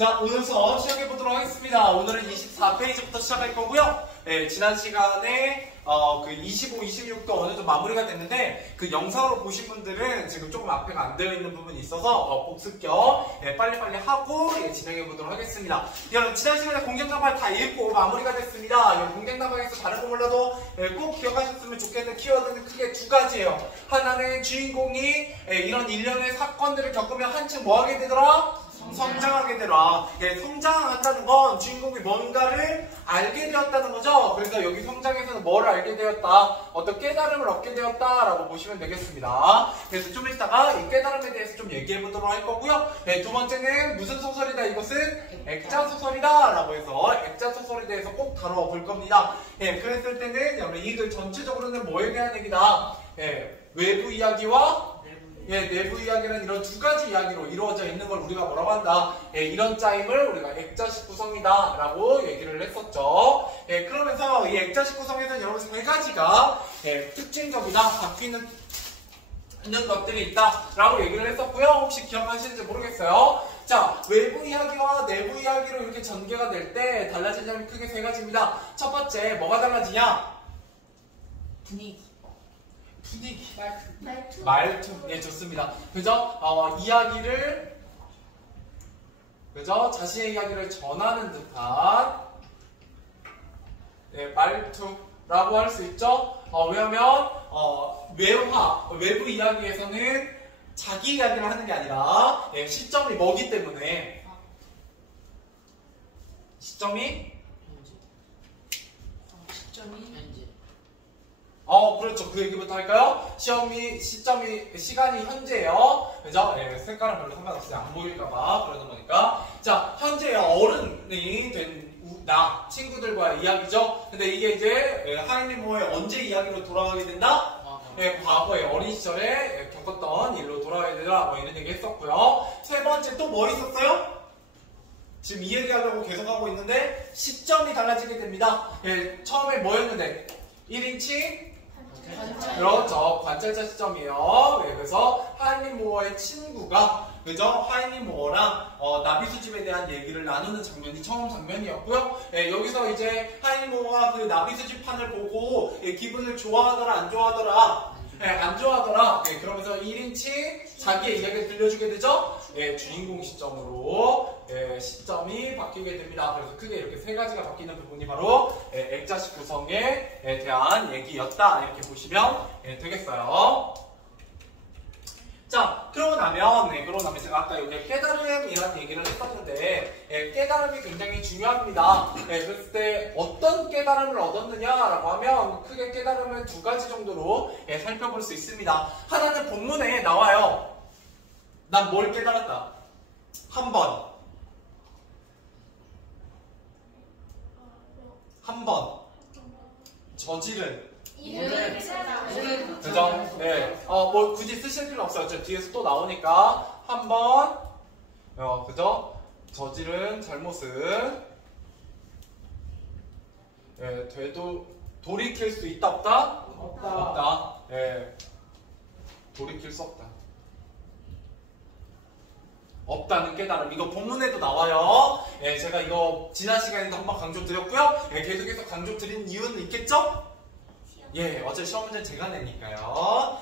자, 오늘 수업 시작해보도록 하겠습니다. 오늘은 24페이지부터 시작할 거고요. 네, 지난 시간에 그 25, 26도 어느 정도 마무리가 됐는데 그 영상으로 보신 분들은 지금 조금 앞에가 안 되어 있는 부분이 있어서 복습 겸 빨리빨리 하고 진행해보도록 하겠습니다. 여러분, 지난 시간에 공략담화 다 읽고 마무리가 됐습니다. 공략담화에서 다른 거 몰라도 꼭 기억하셨으면 좋겠는 키워드는 크게 두 가지예요. 하나는 주인공이 이런 일련의 사건들을 겪으면 한층 뭐하게 되더라? 성장하게 되라. 성장한다는 건 주인공이 뭔가를 알게 되었다는 거죠. 그래서 여기 성장에서는 뭐를 알게 되었다? 어떤 깨달음을 얻게 되었다라고 보시면 되겠습니다. 그래서 좀 이따가 이 깨달음에 대해서 좀 얘기해 보도록 할 거고요. 두 번째는 무슨 소설이다? 이것은 액자소설이다 라고 해서 액자소설에 대해서 꼭 다뤄볼 겁니다. 그랬을 때는 여러분 이 글 전체적으로는 뭐에 대한 얘기다? 외부 이야기와 내부 이야기는 이런 두 가지 이야기로 이루어져 있는 걸 우리가 뭐라고 한다? 이런 짜임을 우리가 액자식 구성이다 라고 얘기를 했었죠. 그러면서 이 액자식 구성에서는 여러분 세 가지가 특징적이다, 바뀌는 것들이 있다 라고 얘기를 했었고요. 혹시 기억하시는지 모르겠어요. 자, 외부 이야기와 내부 이야기로 이렇게 전개가 될 때 달라지는 점이 크게 세 가지입니다. 첫 번째, 뭐가 달라지냐? 분위기. 말투. 좋습니다. 그죠? 이야기를, 그죠? 자신의 이야기를 전하는 듯한, 말투라고 할 수 있죠? 왜냐면, 외부 이야기에서는 자기 이야기를 하는 게 아니라, 시점이 뭐기 때문에, 시점이 그렇죠. 그 얘기부터 할까요? 시간이 현재예요. 그죠? 색깔은 별로 상관없어요. 안 보일까봐 그러는 거니까. 자, 현재 어른이 된 나, 친구들과의 이야기죠. 근데 이게 이제 하이님 모의 언제 이야기로 돌아가게 된다? 과거의 어린 시절에 겪었던 일로 돌아가게 되라. 뭐 이런 얘기 했었고요. 세 번째 또 뭐 있었어요? 지금 이 얘기하려고 계속 하고 있는데 시점이 달라지게 됩니다. 처음에 뭐였는데? 1인칭? 그렇죠. 관찰자 시점이에요. 그래서 하이니 모어의 친구가 그죠? 하이니 모어랑 나비수집에 대한 얘기를 나누는 장면이 처음 장면이었고요. 여기서 이제 하이니 모어가 그 나비수집 판을 보고 기분을 좋아하더라 안 좋아하더라? 안 좋아하더라. 그러면서 1인칭 자기의 이야기를 들려주게 되죠? 주인공 시점으로 시점이 바뀌게 됩니다. 그래서 크게 이렇게 세 가지가 바뀌는 부분이 바로 액자식 구성에 대한 얘기였다. 이렇게 보시면 되겠어요. 자, 그러고 나면 제가 아까 여기 깨달음이라는 얘기를 했었는데 깨달음이 굉장히 중요합니다. 그랬을 때 어떤 깨달음을 얻었느냐라고 하면 크게 깨달음을 두 가지 정도로 살펴볼 수 있습니다. 하나는 본문에 나와요. 난 뭘 깨달았다? 한 번 저지른 그죠? 뭐 굳이 쓰실 필요 없어요. 저 뒤에서 또 나오니까 한 번, 그죠? 저지른 잘못은 돌이킬 수 있다 없다? 없다. 돌이킬 수 없다. 없다는 깨달음. 이거 본문에도 나와요. 제가 이거 지난 시간에도 한번 강조 드렸고요. 계속해서 강조 드린 이유는 있겠죠? 어차피 시험 문제는 제가 내니까요.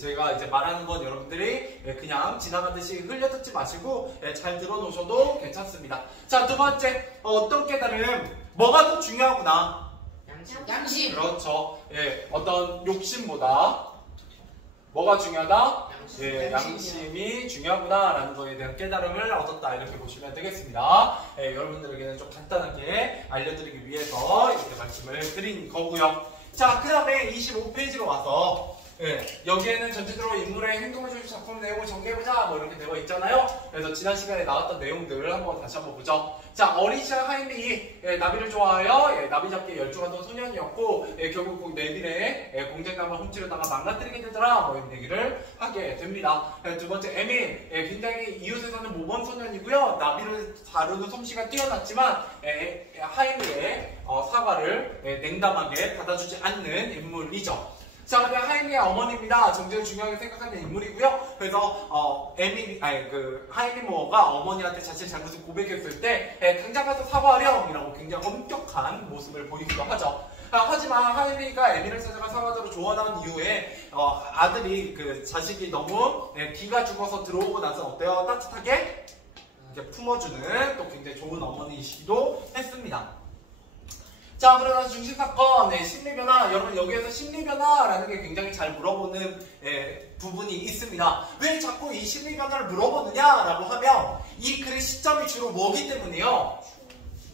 제가 이제 말하는 건 여러분들이 그냥 지나가듯이 흘려듣지 마시고 잘 들어놓으셔도 괜찮습니다. 자, 두 번째, 어떤 깨달음? 뭐가 더 중요하구나? 양심. 그렇죠. 어떤 욕심보다 뭐가 중요하다? 양심이 중요하구나라는 거에 대한 깨달음을 얻었다. 이렇게 보시면 되겠습니다. 여러분들에게는 좀 간단하게 알려드리기 위해서 이렇게 말씀을 드린 거고요. 자, 그 다음에 25페이지로 와서 여기에는 전체적으로 인물의 행동을 조준 작품 내용을 정리해보자 뭐 이렇게 되어 있잖아요. 그래서 지난 시간에 나왔던 내용들을 다시 한번 보죠. 자, 어린 시절 하임이 나비를 좋아하여 나비 잡기에 열중하던 소년이었고 결국 그 네빌의 공작나무를 훔치려다가 망가뜨리게 되더라 뭐 이런 얘기를 하게 됩니다. 두 번째 에밀, 굉장히 이웃에 사는 모범 소년이고요. 나비를 다루는 솜씨가 뛰어났지만 하임의 사과를 냉담하게 받아주지 않는 인물이죠. 자, 근데 하이미의 어머니입니다. 굉장히 중요하게 생각하는 인물이고요. 그래서 하이미 모어가 어머니한테 자신의 잘못을 고백했을 때 당장 가서 사과하렴이라고 굉장히 엄격한 모습을 보이기도 하죠. 하지만 하이미가 에미를 찾아가 사과자로 조언한 이후에 아들이 그 자식이 너무 기가 죽어서 들어오고 나서 어때요? 따뜻하게 이렇게 품어주는 또 굉장히 좋은 어머니이시기도 했습니다. 자, 그러나 중심사건, 심리변화. 여러분, 여기에서 심리변화라는 게 굉장히 잘 물어보는 부분이 있습니다. 왜 자꾸 이 심리변화를 물어보느냐라고 하면 이 글의 시점이 주로 뭐기 때문이에요?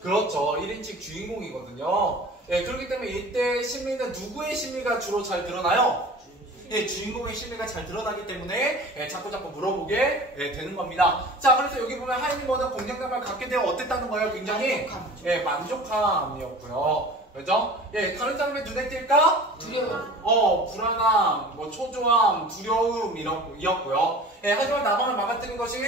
그렇죠. 1인칭 주인공이거든요. 그렇기 때문에 이때 심리는 누구의 심리가 주로 잘 드러나요? 주인공의 심리가 잘 드러나기 때문에 자꾸 물어보게 되는 겁니다. 자, 그래서 여기 보면 하이미모는 공장감을 갖게 되어 어땠다는 거예요? 굉장히 만족함이었고요. 그죠? 다른 사람의 눈에 띌까? 두려움. 불안함, 초조함, 두려움 이었고요. 하지만 나만을 막아뜨린 것이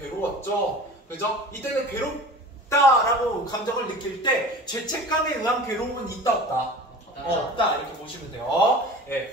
괴로웠죠. 그죠? 이때는 괴롭다라고 감정을 느낄 때 죄책감에 의한 괴로움은 있다 없다? 없다 이렇게 보시면 돼요.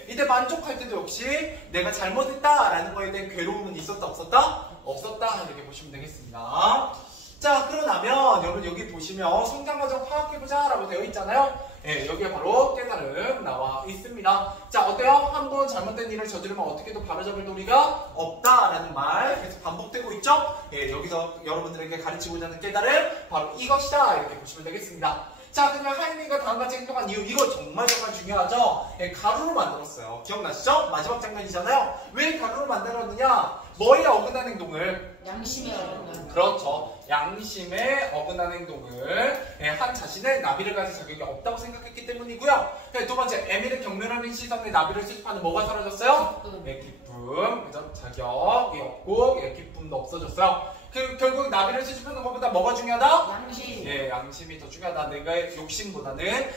이때 만족할 때도 역시 내가 잘못했다라는 거에 대한 괴로움은 있었다 없었다? 없었다 이렇게 보시면 되겠습니다. 자, 그러나면 여러분 여기 보시면 성장과정 파악해보자 라고 되어 있잖아요. 여기에 바로 깨달음 나와 있습니다. 자, 어때요? 한번 잘못된 일을 저지르면 어떻게도 바로잡을 도리가 없다라는 말 계속 반복되고 있죠? 여기서 여러분들에게 가르치고자 하는 깨달음 바로 이것이다 이렇게 보시면 되겠습니다. 자, 그러면 하이미가 다음같이 행동한 이유, 이거 정말 중요하죠? 가루로 만들었어요. 기억나시죠? 마지막 장면이잖아요. 왜 가루로 만들었느냐? 뭐에 어긋난 행동을? 양심에 어긋난. 그렇죠. 양심에 어긋난 행동을 한 자신의 나비를 가질 자격이 없다고 생각했기 때문이고요. 두 번째, 에밀의 경멸하는 시선에 나비를 수집하는 뭐가 사라졌어요? 기쁨. 그죠? 자격이 없고 기쁨도 없어졌어요. 결국 나비를 수집하는 것보다 뭐가 중요하다? 양심. 양심이 더 중요하다. 내가 욕심보다는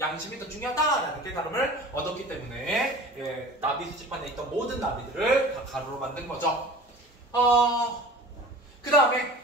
양심이 더 중요하다라는 깨달음을 얻었기 때문에 나비 수집판에 있던 모든 나비들을 다 가루로 만든 거죠. 그 다음에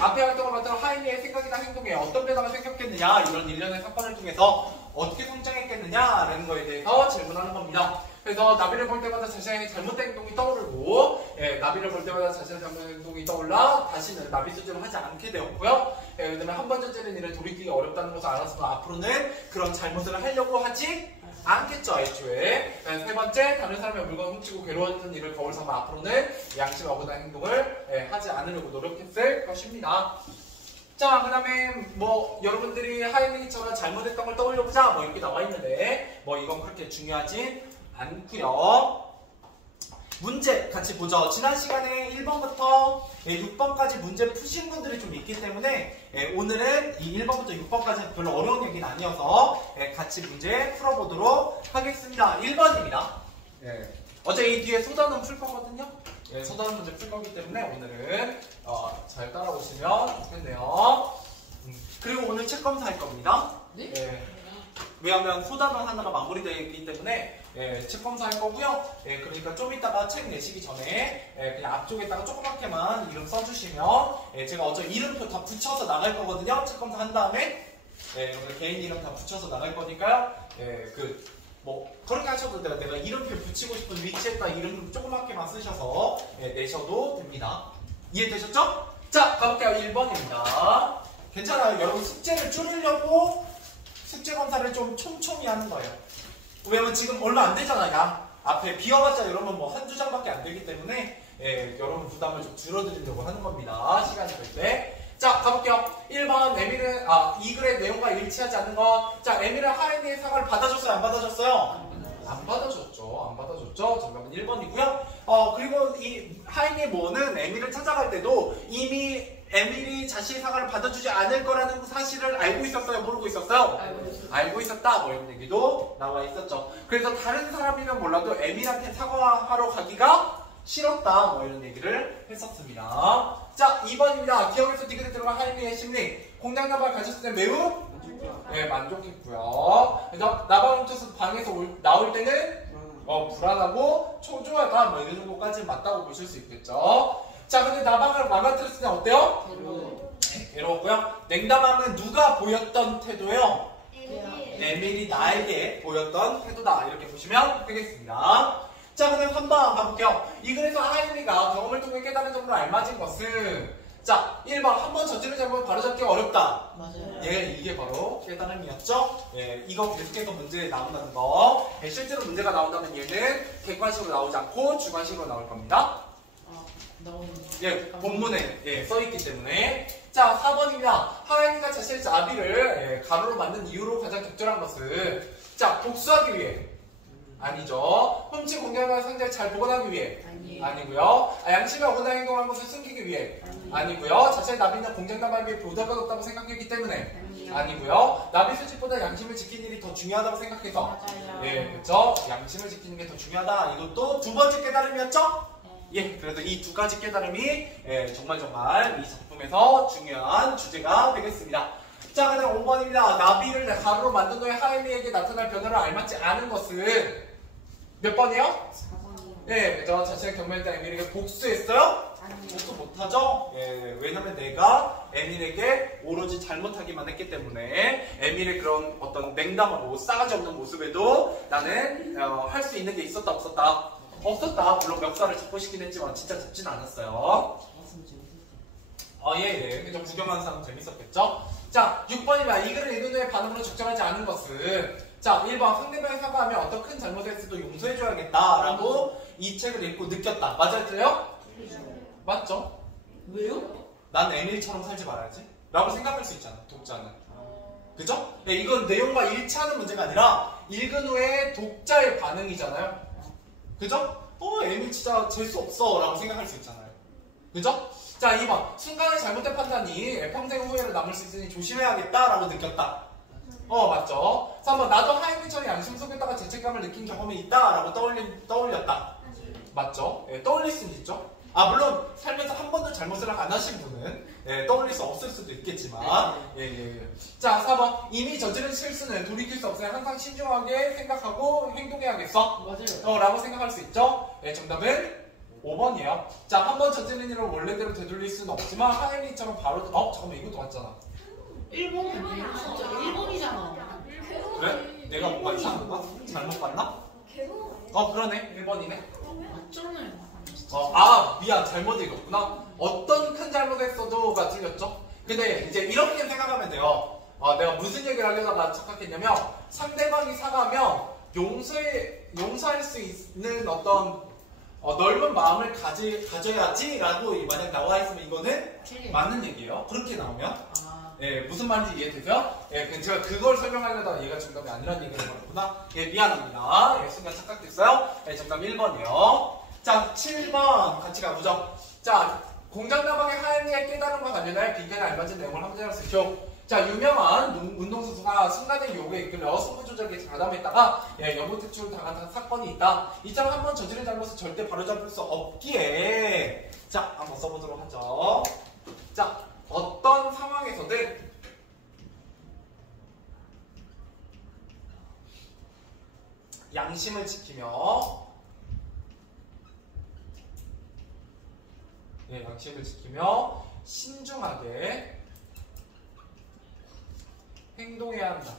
앞에 활동을 맡은 하이미의 생각이나 행동에 어떤 변화가 생겼겠느냐, 이런 일련의 사건을 통해서 어떻게 성장했겠느냐라는 거에 대해서 질문하는 겁니다. 그래서 나비를 볼 때마다 자신의 잘못된 행동이 떠오르고 나비를 볼 때마다 자신의 잘못된 행동이 떠올라 다시는 나비 수집을 하지 않게 되었고요. 그다음에 한 번 저지른 일을 돌이키기 어렵다는 것을 알았으면 앞으로는 그런 잘못을 하려고 하지 않겠죠, 애초에. 세 번째, 다른 사람의 물건을 훔치고 괴로워하는 일을 거울 삼아 앞으로는 양심 어긋난 행동을 하지 않으려고 노력했을 것입니다. 자, 그 다음에 여러분들이 하이미처럼 잘못했던 걸 떠올려보자 이렇게 나와 있는데 이건 그렇게 중요하진 않고요. 문제 같이 보죠. 지난 시간에 1번부터 6번까지 문제 푸신 분들이 좀 있기 때문에 오늘은 이 1번부터 6번까지는 별로 어려운 얘기는 아니어서 같이 문제 풀어보도록 하겠습니다. 1번입니다. 어제 이 뒤에 소단은 풀 거거든요. 소단은 문제 풀 거기 때문에 오늘은 잘 따라오시면 좋겠네요. 그리고 오늘 책 검사할 겁니다. 네? 왜냐하면 소단원 하나가 마무리되어 있기 때문에 책 검사할 거고요. 그러니까 좀 이따가 책 내시기 전에 그냥 앞쪽에다가 조그맣게만 이름 써주시면 제가 어제 이름표 다 붙여서 나갈 거거든요. 책 검사 한 다음에 여러분들 개인 이름 다 붙여서 나갈 거니까요. 그렇게 하셔도 돼요. 내가 이름표 붙이고 싶은 위치에다 이름 조그맣게만 쓰셔서 내셔도 됩니다. 이해되셨죠? 자, 가볼게요. 1번입니다. 괜찮아요. 여러분 숙제를 줄이려고 숙제 검사를 좀 촘촘히 하는 거예요. 왜냐면 지금 얼마 안 되잖아요. 앞에 비워봤자 여러분 한두 장밖에 안 되기 때문에 여러분 부담을 좀 줄여드리려고 하는 겁니다. 시간이 될 때. 자, 가볼게요. 1번, 에밀은, 이 글의 내용과 일치하지 않는 것. 자, 에밀은 하이미의 사과를 받아줬어요? 안 받아줬어요? 안 받아줬죠. 안 받아줬죠. 정답은 1번이고요. 그리고 이 하이미의 모어는 에밀을 찾아갈 때도 이미 에밀이 자신의 사과를 받아주지 않을 거라는 사실을 알고 있었어요? 모르고 있었어요? 알고 있었다. 이런 얘기도 나와 있었죠. 그래서 다른 사람이면 몰라도 에밀한테 사과하러 가기가 싫었다. 이런 얘기를 했었습니다. 자, 2번입니다. 기억에서 디귿에 들어간 하이미의 심리. 공장나발 가졌을 때 매우 만족했고요. 그래서 나발 훔쳐서 방에서 나올 때는 불안하고 초조하다. 이런 정도까지 맞다고 보실 수 있겠죠. 자, 근데 나방을 망가뜨렸을 때 어때요? 괴로웠고요. 냉담함은 누가 보였던 태도예요? 에밀이 나에게 보였던 태도다. 이렇게 보시면 되겠습니다. 자, 그럼 한번 가볼게요. 이 글에서 하임리가 경험을 통해 깨달은 점으로 알맞은 것은 자, 1번 한 번 저지른 잘못 바로잡기 어렵다. 맞아요. 예, 이게 바로 깨달음이었죠. 예, 이거 계속해서 문제에 나온다는 거. 예, 실제로 문제가 나온다면 얘는 객관식으로 나오지 않고 주관식으로 나올 겁니다. 나오는. 예, 본문에 예, 써있기 때문에. 자, 4번입니다. 하임리가 자신의 자비를 가로로 만든 이유로 가장 적절한 것은 자, 복수하기 위해. 아니죠. 훔친 공격한 상자를 잘 보관하기 위해. 아니고요. 양심에 어긋난 행동한 것을 숨기기 위해. 아니고요. 자신의 나비나 공장나발에 비해 보다가 높다고 생각했기 때문에. 아니고요. 나비 수집보다 양심을 지키는 일이 더 중요하다고 생각해서. 맞아요. 예, 그렇죠. 양심을 지키는 게 더 중요하다. 이것도 두 번째 깨달음이었죠. 예, 그래서 이 두 가지 깨달음이 정말 이 작품에서 중요한 주제가 되겠습니다. 자, 그다음 5번입니다. 나비를 가루로 만든 후에 하임리에게 나타날 변화를 알맞지 않은 것은 몇 번이요? 4번이요. 예, 그죠. 자신의 경매할 때 에밀에게 복수했어요? 복수 못하죠? 예, 왜냐면 내가 에밀에게 오로지 잘못하기만 했기 때문에 에밀의 그런 어떤 냉담하고 싸가지 없는 모습에도 나는 할 수 있는 게 있었다 없었다? 없었다. 물론 멱살을 잡고 싶긴 했지만 진짜 잡진 않았어요. 예. 그죠. 구경하는 사람 재밌었겠죠? 자, 6번입니다. 이 글을 읽은 후에 반응으로 적절하지 않은 것은 자, 1번 상대방이 사과하면 어떤 큰 잘못을 했어도 용서해줘야겠다 라고 이 책을 읽고 느꼈다. 맞아요? 틀려요? 맞죠? 왜요? 난 에밀처럼 살지 말아야지 라고 생각할 수 있잖아, 독자는. 그죠? 네, 이건 내용과 일치하는 문제가 아니라 읽은 후에 독자의 반응이잖아요. 그죠? 에밀 진짜 재수 없어 라고 생각할 수 있잖아요. 그죠? 자, 2번 순간의 잘못된 판단이 평생 후회를 남을 수 있으니 조심해야겠다 라고 느꼈다. 맞죠? 3번 나도 하임리처럼 양심 속에다가 죄책감을 느낀 경험이 있다 라고 떠올렸다. 맞죠? 떠올릴 수는 있죠. 물론 살면서 한 번도 잘못을 안 하신 분은 떠올릴 수 없을 수도 있겠지만 자, 4번 이미 저지른 실수는 돌이킬 수 없으니 항상 신중하게 생각하고 행동해야겠어. 맞아요. 라고 생각할 수 있죠. 정답은 5번이에요. 자, 한 번 저지른 일을 원래대로 되돌릴 수는 없지만 하임리처럼 바로 잠깐만 이것도 맞잖아. 1번이야. 진짜 1번이잖아. 그래? 내가 뭔가 이상한가? 잘못 봤나? 그러네. 1번이네. 맞잖아요. 미안. 잘못 읽었구나. 어떤 큰 잘못을 했어도가 틀렸죠? 근데 이제 이렇게 생각하면 돼요. 내가 무슨 얘기를 하려다가 착각했냐면 상대방이 사과하면 용서할 수 있는 어떤 넓은 마음을 가져야지 라고 만약 나와 있으면 이거는 맞는 얘기예요. 그렇게 나오면. 무슨 말인지 이해되세요? 제가 그걸 설명하려다가 얘가 정답이 아니라는 얘기를 말했구나. 미안합니다. 순간 착각됐어요. 정답 1번이에요. 자, 7번 같이 가보죠. 자, 공장나방의 하임리의 깨달음과 관련하여 빈칸에 알맞은 내용을 한 문제로 쓰죠. 자, 유명한 운동선수가 순간의 유혹에 이끌려 승부 조작에 가담했다가 연구 퇴출을 당한 사건이 있다. 이처럼 한 번 저지른 잘못을 절대 바로잡을 수 없기에 자, 한번 써보도록 하죠. 자, 어떤 상황에서든 양심을 지키며 신중하게 행동해야 한다.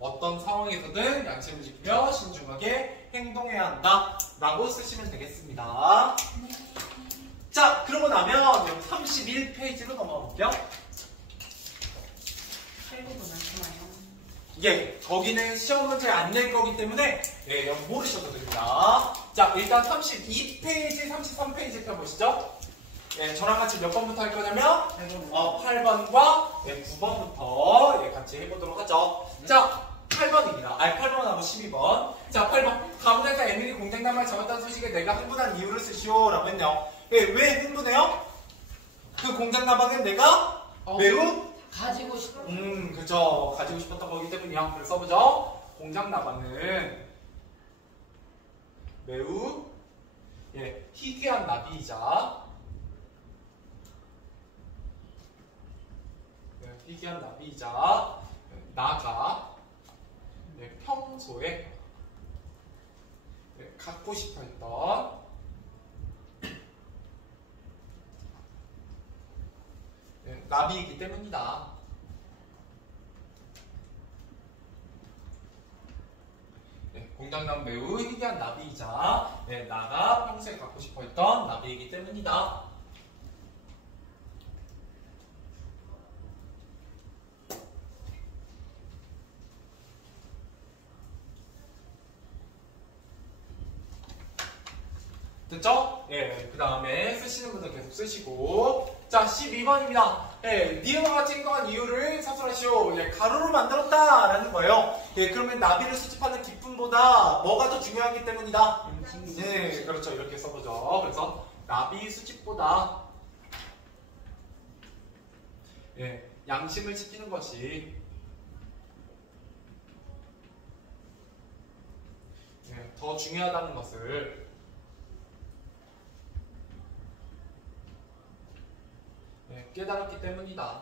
어떤 상황에서든 양심을 지키며 신중하게 행동해야 한다 라고 쓰시면 되겠습니다. 자, 그러고 나면 31페이지로 넘어가 볼게요. 거기는 시험 문제 안 낼 거기 때문에 여기 모르셔도 됩니다. 자, 일단 32페이지, 33페이지 펴보시죠. 저랑 같이 몇 번부터 할 거냐면 8번과 9번부터 같이 해보도록 하죠. 자, 8번입니다. 8번하고 12번. 자, 8번. 가문에서 에밀이 공장나무를 잡았다는 소식에 내가 흥분한 이유를 쓰시오 라고 했네요. 왜 흥분해요? 그 공장나무는 내가 매우 가지고 싶어. 그죠. 가지고 싶었던 거기 때문이야. 그래서 써보죠. 공장나무는 매우 희귀한 나비이자 나가 평소에 갖고 싶어 했던 나비이기 때문이다. 네, 공장난 매우 희귀한 나비이자 네, 나가 평소에 갖고 싶어 했던 나비이기 때문이다. 됐죠? 예, 그 다음에 쓰시는 분들 계속 쓰시고. 자, 12번입니다. 예, 니은과 같이 행동한 이유를 사술하시오. 예, 가루를 만들었다. 라는 거예요. 예, 그러면 나비를 수집하는 기쁨보다 뭐가 더 중요하기 때문이다. 네, 그렇죠. 이렇게 써보죠. 그래서 나비 수집보다 예, 양심을 지키는 것이 예, 더 중요하다는 것을 깨달았기 때문이다.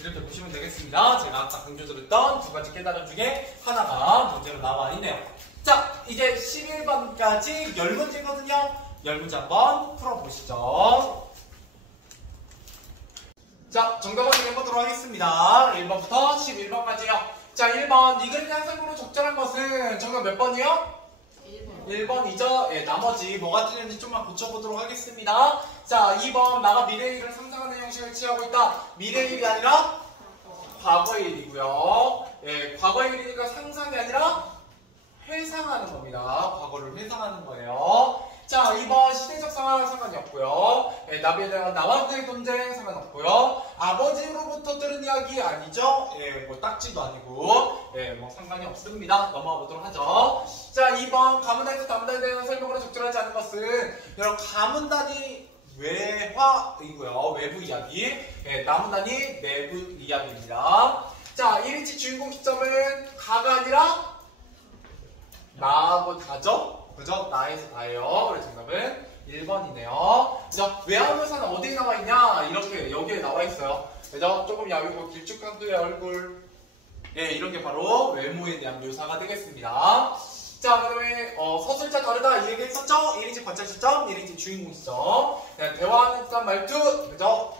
이렇게 보시면 되겠습니다. 제가 아까 강조드렸던 두 가지 깨달음 중에 하나가 문제로 나와 있네요. 자, 이제 11번까지 10문제거든요. 10문제 한번 풀어보시죠. 자, 정답 확인해보도록 하겠습니다. 1번부터 11번까지요. 자, 1번. 이 그림 현상으로 적절한 것은 정답 몇 번이요? 1번이죠. 예, 나머지 뭐가 틀렸는지 좀만 고쳐보도록 하겠습니다. 자, 2번. 나가 미래의 일을 상상하는 형식을 취하고 있다. 미래의 일이 아니라 과거의 일이고요. 예, 과거의 일이니까 상상이 아니라 회상하는 겁니다. 과거를 회상하는 거예요. 자, 2번 시대적 상황은 상관이 없고요. 예, 나비에 대한 나와 그의 논쟁 상관없고요. 아버지로부터 들은 이야기 아니죠. 예, 뭐 딱지도 아니고 예, 뭐 상관이 없습니다. 넘어가 보도록 하죠. 자, 2번 가문단에서 다문단에 대한 설명으로 적절하지 않은 것은 여러분 가문단이 외화이고요. 외부 이야기. 예, 나문단이 내부 이야기입니다. 자, 1인치 주인공 시점은 가가 아니라 나하고 다죠? 그죠? 나에서 다예요. 그래서 정답은 1번이네요. 그죠? 외화묘사는 어디에 나와 있냐? 이렇게 여기에 나와 있어요. 그죠? 조금 야위고 길쭉한두의 얼굴. 예, 이런 게 바로 외모에 대한 묘사가 되겠습니다. 자, 그 다음에 서술자 다르다 이 얘기 했었죠? 1인칭 관찰 시점, 1인칭 주인공 시점. 대화하는 듯한 말투. 그죠?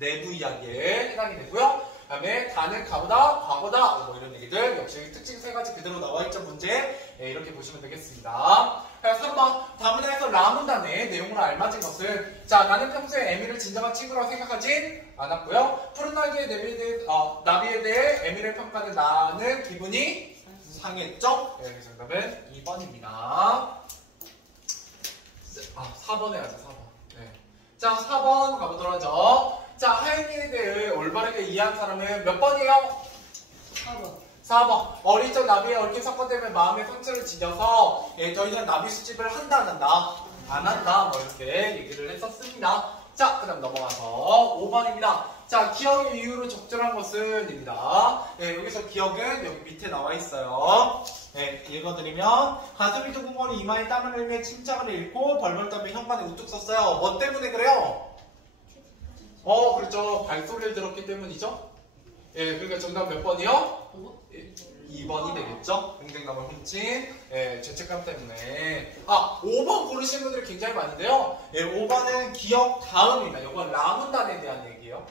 내부 이야기에 해당이 되고요. 그 다음에 다는 가보다, 과거다 뭐 이런 얘기들 역시 특징 세 가지 그대로 나와있죠. 문제. 예, 이렇게 보시면 되겠습니다. 3번 다문화에서 라문단의 내용으로 알맞은 것은 자, 나는 평소에 에미를 진정한 친구라고 생각하진 않았고요. 푸른 나비에 대해 에미를 평가하는 나는 기분이 상했죠? 네, 정답은 2번입니다. 4번 해야죠. 4번. 네. 자, 4번 가보도록 하죠. 자, 하연이에 대해 올바르게 이해한 사람은 몇 번이에요? 4번. 4번. 어릴 적 나비의 얽힌 사건 때문에 마음에 상처를 지져서 더 이상 나비 수집을 한다 안 한다? 안 한다. 뭐 이렇게 얘기를 했었습니다. 자, 그 다음 넘어가서 5번입니다. 자, 기억의 이유로 적절한 것은 입니다. 네, 여기서 기억은 여기 밑에 나와 있어요. 네, 읽어드리면 가슴이 두근거리 이마에 땀을 흘리며 침착을 잃고 벌벌 떠며 현관에 우뚝 섰어요. 뭐 때문에 그래요? 그렇죠. 발소리를 들었기 때문이죠. 예, 그러니까 정답 몇 번이요? 2번이 되겠죠? 경쟁감을 훔친 죄책감 때문에. 5번 고르시는 분들이 굉장히 많은데요. 예, 5번은 기억 다음입니다. 이건 라문단에 대한 얘기예요.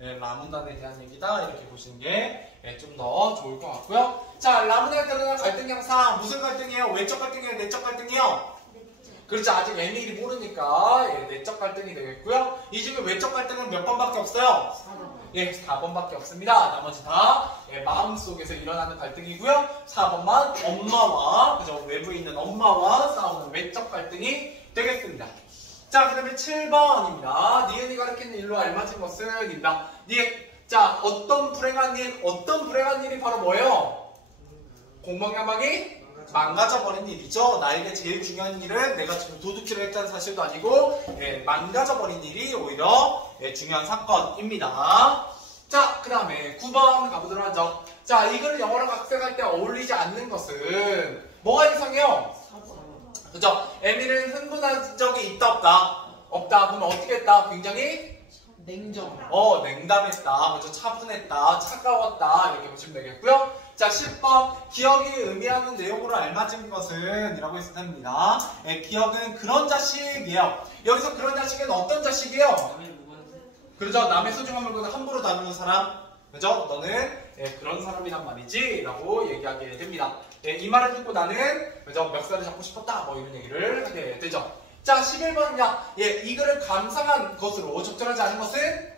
예, 라문단에 대한 얘기다. 이렇게 보시는 게 좀 더 좋을 것 같고요. 자, 라문단에 따른 갈등 양상 무슨 갈등이에요? 외적 갈등이에요? 내적 갈등이에요? 그렇죠. 아직 애미일이 모르니까 내적 갈등이 되겠고요. 이 중에 외적 갈등은 몇 번밖에 없어요? 4번. 예, 4번밖에 없습니다. 나머지 다 마음속에서 일어나는 갈등이고요. 4번만 엄마와 그죠? 외부에 있는 엄마와 싸우는 외적 갈등이 되겠습니다. 자, 그 다음에 7번입니다. 니은이 가르치는 일로 알맞은 것은 입니다. 자, 어떤 불행한 일이 바로 뭐예요? 공방야망이 망가져버린 일이죠. 나에게 제일 중요한 일은 내가 지금 도둑질을 했다는 사실도 아니고 망가져버린 일이 오히려 중요한 사건입니다. 자, 그 다음에 9번 가보도록 하죠. 자, 이 글을 영어로 각색할 때 어울리지 않는 것은 뭐가 이상해요? 4번. 그죠? 에밀은 흥분한 적이 있다 없다? 없다. 그러면 어떻게 했다? 굉장히 냉정. 냉담했다. 그죠? 차분했다. 차가웠다. 이렇게 보시면 되겠고요. 자, 10번. 기억이 의미하는 내용으로 알맞은 것은 이라고 했을 때입니다. 예, 기억은 그런 자식이에요. 여기서 그런 자식은 어떤 자식이에요? 남의 물건. 그렇죠. 남의 소중한 물건을 함부로 다루는 사람. 그죠? 너는 예, 그런 사람이란 말이지 라고 얘기하게 됩니다. 예, 이 말을 듣고 나는 그죠? 멱살을 잡고 싶었다 뭐 이런 얘기를 하게 되죠. 자, 11번은요. 예, 이 글을 감상한 것으로 적절하지 않은 것은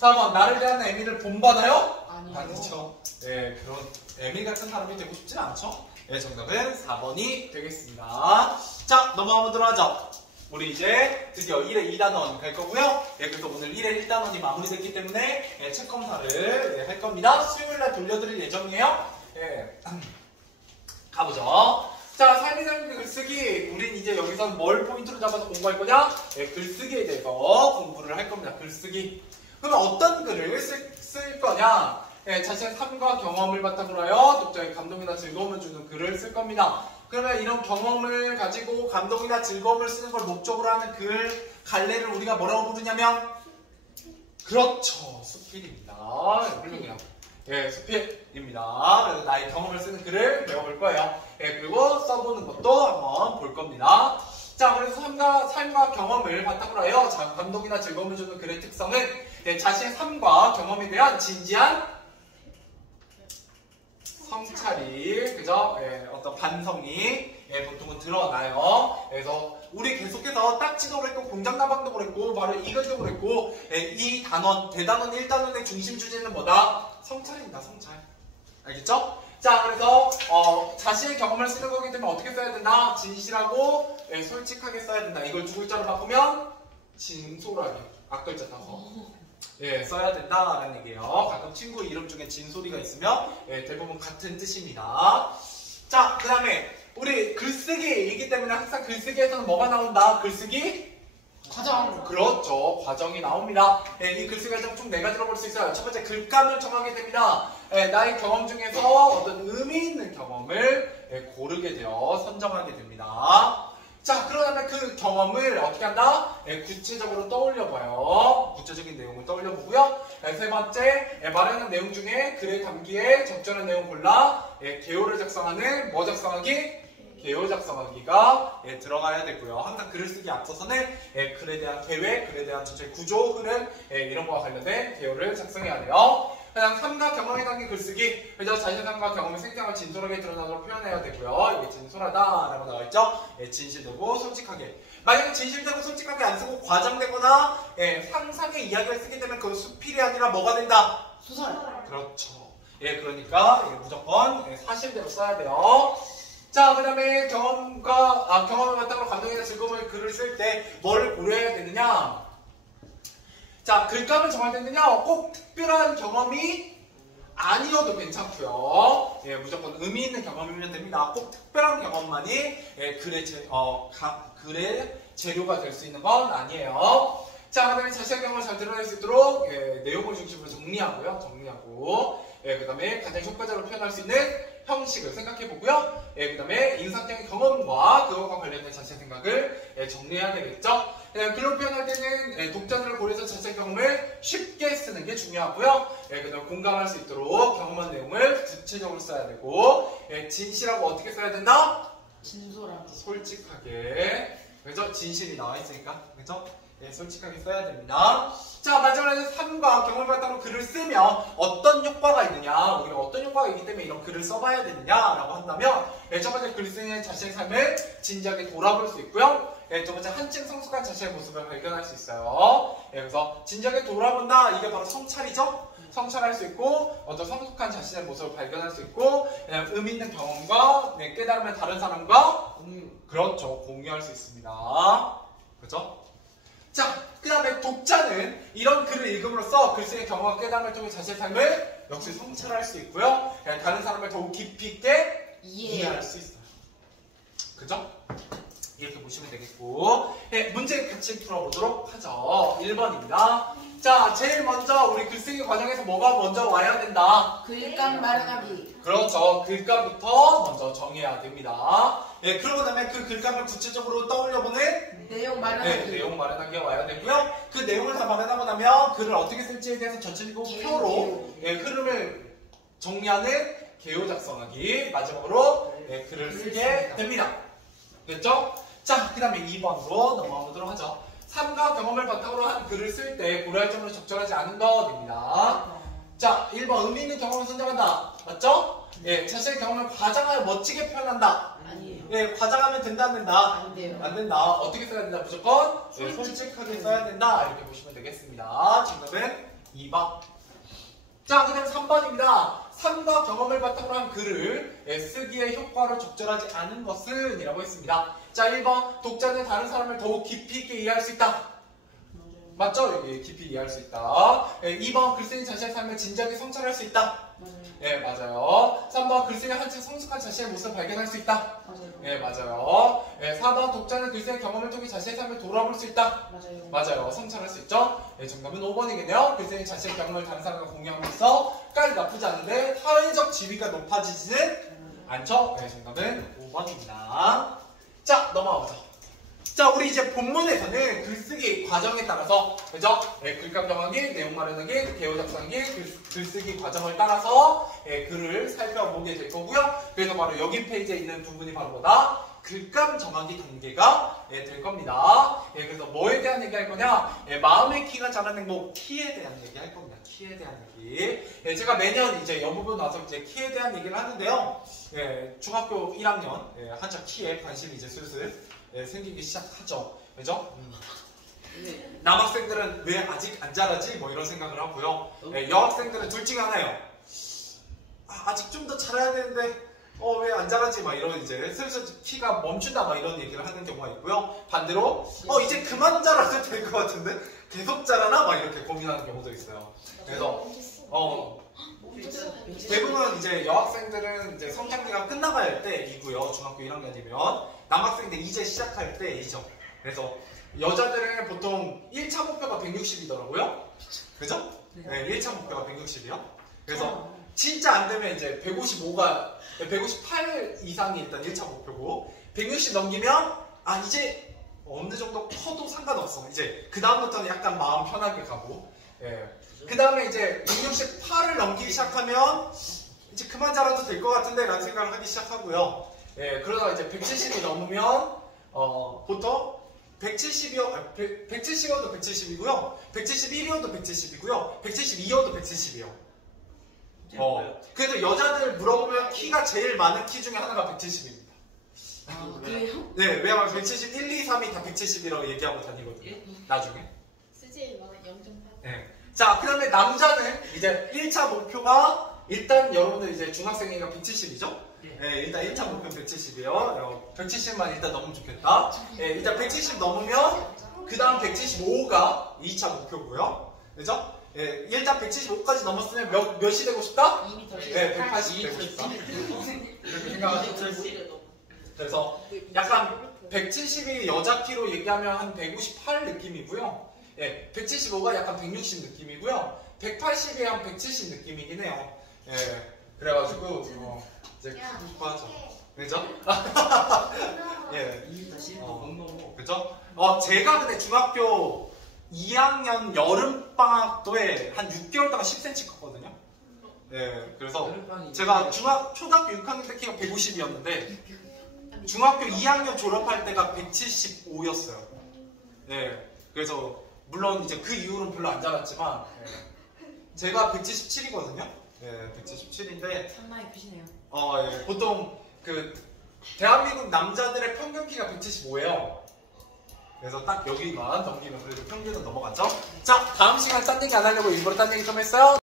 4번. 나를 대한 애미를 본받아요? 아니죠. 예, 그런 애미 같은 사람이 되고 싶진 않죠. 예, 정답은 4번이 되겠습니다. 자, 넘어가보도록 하죠. 우리 이제 드디어 1회 2단원 갈 거고요. 예, 그래서 오늘 1회 1단원이 마무리됐기 때문에 예, 책 검사를 예, 할 겁니다. 수요일날 돌려드릴 예정이에요. 예, 가보죠. 자, 삶의 글쓰기. 우린 이제 여기서 뭘 포인트로 잡아서 공부할 거냐? 예, 글쓰기에 대해서 공부를 할 겁니다. 글쓰기. 그러면 어떤 글을 쓸 거냐? 예, 자신의 삶과 경험을 바탕으로 하여 독자의 감동이나 즐거움을 주는 글을 쓸 겁니다. 그러면 이런 경험을 가지고 감동이나 즐거움을 쓰는 걸 목적으로 하는 글, 갈래를 우리가 뭐라고 부르냐면 그렇죠. 수필입니다. 훌륭해요. 예, 수필입니다. 그래서 나의 경험을 쓰는 글을 배워볼 거예요. 예, 그리고 써보는 것도 한번 볼 겁니다. 자, 그래서 삶과 경험을 바탕으로 하여 감동이나 즐거움을 주는 글의 특성은 예, 자신의 삶과 경험에 대한 진지한 성찰이, 그죠? 예, 어떤 반성이 예, 보통은 드러나요. 그래서 우리 계속해서 딱지도 그랬고 공장가방도 그랬고 바로 이글도 그랬고 예, 이 단원, 대단원 1단원의 중심 주제는 뭐다? 성찰입니다. 성찰. 알겠죠? 자, 그래서 자신의 경험을 쓰는 거기 때문에 어떻게 써야 된다? 진실하고 예, 솔직하게 써야 된다. 이걸 두 글자로 바꾸면 진솔하게, 앞글자 따서 예, 써야 된다라는 얘기예요. 가끔 친구 이름 중에 진소리가 있으면 예, 대부분 같은 뜻입니다. 자, 그 다음에 우리 글쓰기이기 때문에 항상 글쓰기에서는 뭐가 나온다? 글쓰기? 과정. 그렇죠. 과정이 나옵니다. 예, 이 글쓰기 과정 총 4가지로 볼 수 있어요. 첫 번째, 글감을 정하게 됩니다. 예, 나의 경험 중에서 어떤 의미 있는 경험을 예, 고르게 되어 선정하게 됩니다. 자, 그러면 그 경험을 어떻게 한다? 예, 구체적으로 떠올려봐요. 구체적인 내용을 떠올려보고요. 예, 세 번째, 말하는 내용 중에 글에 담기에 적절한 내용 골라 개요를 작성하는 뭐 작성하기? 개요 작성하기가 들어가야 되고요. 항상 글을 쓰기 앞서서는 글에 대한 계획, 글에 대한 전체 구조, 흐름 이런 거와 관련된 개요를 작성해야 돼요. 그냥 삶과 경험에 담긴 글쓰기. 그래서 자신의 삶과 경험이 생생하고 진솔하게 드러나도록 표현해야 되고요. 이게 진솔하다라고 나와있죠. 진실되고 솔직하게. 만약에 진실되고 솔직하게 안 쓰고 과장되거나 상상의 이야기를 쓰기 때문에 그건 수필이 아니라 뭐가 된다? 소설. 그렇죠. 그러니까 무조건 사실대로 써야 돼요. 자, 그 다음에 경험을 바탕으로 감동이나 즐거움을 글을 쓸 때 뭐를 고려해야 되느냐? 자, 글감을 정할 때는요, 꼭 특별한 경험이 아니어도 괜찮고요. 예, 무조건 의미 있는 경험이면 됩니다. 꼭 특별한 경험만이 글의 재료가 될 수 있는 건 아니에요. 자, 그 다음에 자신의 경험을 잘 드러낼 수 있도록 내용을 중심으로 정리하고 그 다음에 가장 효과적으로 표현할 수 있는 형식을 생각해보고요. 그 다음에 인상적인 경험과 그것과 관련된 자신의 생각을 정리해야 되겠죠. 글로 표현할 때는 독자들을 고려해서 자신의 경험을 쉽게 쓰는 게 중요하고요. 그 다음에 공감할 수 있도록 경험한 내용을 구체적으로 써야 되고 진실하고 어떻게 써야 된다? 진솔하게. 솔직하게. 그죠? 진실이 나와 있으니까. 그죠? 솔직하게 써야 됩니다. 자, 마지막으로 삶과 경험을 바탕으로 글을 쓰면 어떤 효과가 있느냐, 우리가 어떤 효과가 있기 때문에 이런 글을 써봐야 되느냐라고 한다면 첫 번째, 글 쓰는 자신의 삶을 진지하게 돌아볼 수 있고요. 두 번째, 한층 성숙한 자신의 모습을 발견할 수 있어요. 그래서 진지하게 돌아본다, 이게 바로 성찰이죠. 성찰할 수 있고 어떤 성숙한 자신의 모습을 발견할 수 있고 의미 있는 경험과 깨달음을 다른 사람과 그렇죠, 공유할 수 있습니다. 그죠? 자, 그 다음에 독자는 이런 글을 읽음으로써 글쓰기의 경험과 깨달음을 통해 자신의 삶을 역시 성찰할 수 있고요. 다른 사람을 더욱 깊이 있게 이해할 수 있어요. 그죠? 이렇게 보시면 되겠고, 문제 같이 풀어보도록 하죠. 1번입니다. 자, 제일 먼저 우리 글쓰기 과정에서 뭐가 먼저 와야 된다? 글감 마련하기. 그렇죠. 글감부터 먼저 정해야 됩니다. 그러고 나면 그 글감을 구체적으로 떠올려보는 내용 마련하기. 내용 마련하기가 와야 되고요. 그 내용을 다 마련하고 나면 글을 어떻게 쓸지에 대해서 전체적으로 표로 흐름을 정리하는 개요 작성하기. 마지막으로 글을 쓰게 됩니다. 됐죠? 자, 그 다음에 2번으로 넘어가 보도록 하죠. 삶과 경험을 바탕으로 한 글을 쓸 때 고려할 점으로 적절하지 않은 것입니다. 자, 1번 의미 있는 경험을 선정한다. 맞죠? 예, 자신의 경험을 과장하여 멋지게 표현한다. 아니에요. 예, 과장하면 된다, 안 된다? 안 돼요. 안 된다. 어떻게 써야 된다? 무조건 예, 솔직하게 써야 된다. 이렇게 보시면 되겠습니다. 정답은 2번. 자, 그 다음 3번입니다. 삶과 경험을 바탕으로 한 글을 쓰기에 효과로 적절하지 않은 것은 이라고 했습니다. 자, 1번 독자는 다른 사람을 더욱 깊이 있게 이해할 수 있다. 맞죠? 여기 깊이 이해할 수 있다. 2번 글쓴이 자신의 삶을 진지하게 성찰할 수 있다. 예, 맞아요. 3번 글쓴이 한층 성숙한 자신의 모습을 발견할 수 있다. 예, 맞아요. 4번 독자는 글쓴이의 경험을 통해 자신의 삶을 돌아볼 수 있다. 맞아요. 성찰할 수 있죠. 예, 정답은 5번이겠네요. 글쓴이 자신의 경험을 다른 사람과 공유함으로써 까지 나쁘지 않은데 사회적 지위가 높아지지는 않죠. 예, 정답은 5번입니다. 자, 넘어가보죠. 자, 우리 이제 본문에서는 글쓰기 과정에 따라서, 그죠? 글감 정하기, 내용 마련하기, 개요 작성하기, 글쓰기 과정을 따라서 글을 살펴보게 될 거고요. 그래서 바로 여기 페이지에 있는 부분이 바로 뭐다? 글감 정하기 단계가 될 겁니다. 그래서 뭐에 대한 얘기 할 거냐? 마음의 키가 자라는 행복, 키에 대한 얘기 할 겁니다. 키에 대한 얘기. 제가 매년 이제 여부분 와서 이제 키에 대한 얘기를 하는데요. 중학교 1학년, 한참 키에 관심이 이제 슬슬 생기기 시작하죠. 그죠? 남학생들은 왜 아직 안 자라지? 뭐 이런 생각을 하고요. 여학생들은 둘 중에 하나예요. 아직 좀 더 자라야 되는데 왜 안 자라지? 막 이런 이제 슬슬 키가 멈춘다 막 이런 얘기를 하는 경우가 있고요. 반대로 이제 그만 자라도 될 것 같은데 계속 자라나? 막 이렇게 고민하는 경우도 있어요. 그래서 대부분 이제 여학생들은 이제 성장기가 끝나갈 때이고요. 중학교 1학년이면 남학생들 이제 시작할 때이죠. 그래서 여자들은 보통 1차 목표가 160이더라고요. 그죠? 네, 1차 목표가 160이요. 그래서 진짜 안 되면 이제 158 이상이 일단 1차 목표고 160 넘기면 이제 어느 정도 커도 상관없어. 이제 그 다음부터는 약간 마음 편하게 가고 그 다음에 이제 168을 넘기기 시작하면 이제 그만 자라도 될 것 같은데 라는 생각을 하기 시작하고요. 그러다가 이제 170이 넘으면 보통 170이어도 170이고요 171이어도 170이고요 172여도 170이요. 그래서 여자들 물어보면 키가 제일 많은 키 중에 하나가 170입니다. 그래요? 네, 왜냐면 171, 2, 3이 다 170이라고 얘기하고 다니거든요. 나중에. 수지 0.8. 네. 자, 그 다음에 남자는 이제 1차 목표가 일단 여러분들 이제 중학생이니까 170이죠? 네, 일단 1차 목표는 170이에요. 170만 일단 넘으면 좋겠다. 일단 170 넘으면 그 다음 175가 2차 목표고요. 그죠? 일단 175까지 넘었으면 몇이 되고 싶다? 2m. 네, 180 되고 싶다. 이렇게 생각하시면 되고. 그래서 약간 170이 여자 키로 얘기하면 한 158 느낌이고요. 175가 약간 160 느낌이고요. 180이 한 170 느낌이긴 해요. 그래가지고 이제 크고 싶어 하죠. 그죠? 그죠? 제가 근데 중학교 2학년 여름방학도에 한 6개월 동안 10cm 컸거든요. 그래서 제가 초등학교 6학년 때 키가 150이었는데 중학교 2학년 졸업할 때가 175였어요. 그래서 물론 이제 그 이후로는 별로 안 자랐지만 제가 177이거든요. 177인데 상당히 크시네요. 보통 그 대한민국 남자들의 평균 키가 175예요. 그래서 딱 여기만 넘기면 그래도 평균은 넘어갔죠. 자, 다음 시간 딴 얘기 안 하려고 일부러 딴 얘기 좀 했어요.